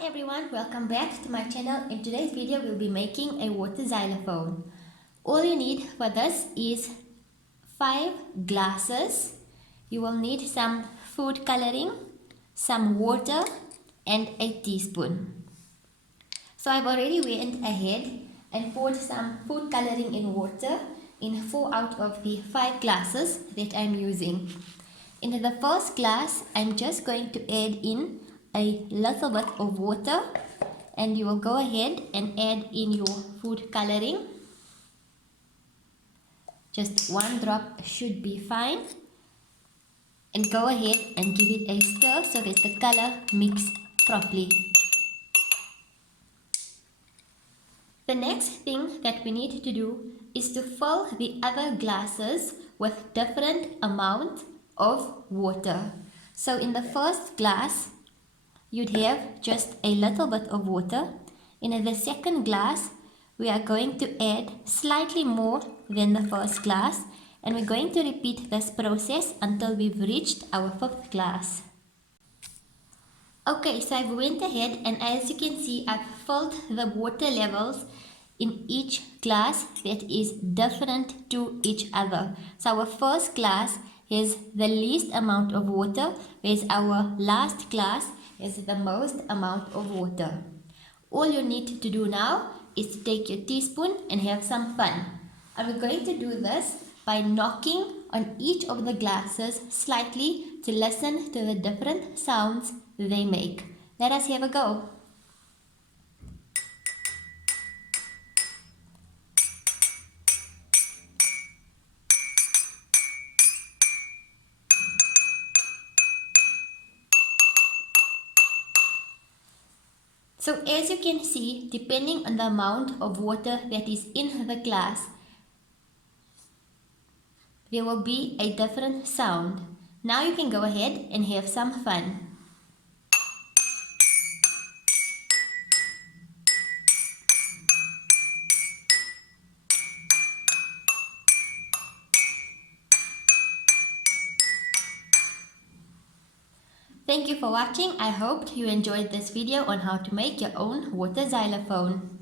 Hi everyone, welcome back to my channel. In today's video we'll be making a water xylophone. All you need for this is 5 glasses. You will need some food coloring, some water and a teaspoon. So I've already went ahead and poured some food coloring in water in 4 out of the 5 glasses that I'm using. In the first glass, I'm just going to add in a little bit of water, and you will go ahead and add in your food coloring. Just 1 drop should be fine. And go ahead and give it a stir so that the color mix properly. The next thing that we need to do is to fill the other glasses with different amount of water. So in the first glass, you'd have just a little bit of water. In the second glass, we are going to add slightly more than the first glass, and we're going to repeat this process until we've reached our 5th glass. Okay, so I've went ahead and as you can see, I've filled the water levels in each glass that is different to each other. So our first glass has the least amount of water, whereas our last glass has the most amount of water. All you need to do now is to take your teaspoon and have some fun. And we're going to do this by knocking on each of the glasses slightly to listen to the different sounds they make. Let us have a go. So as you can see, depending on the amount of water that is in the glass, there will be a different sound. Now you can go ahead and have some fun. Thank you for watching. I hope you enjoyed this video on how to make your own water xylophone.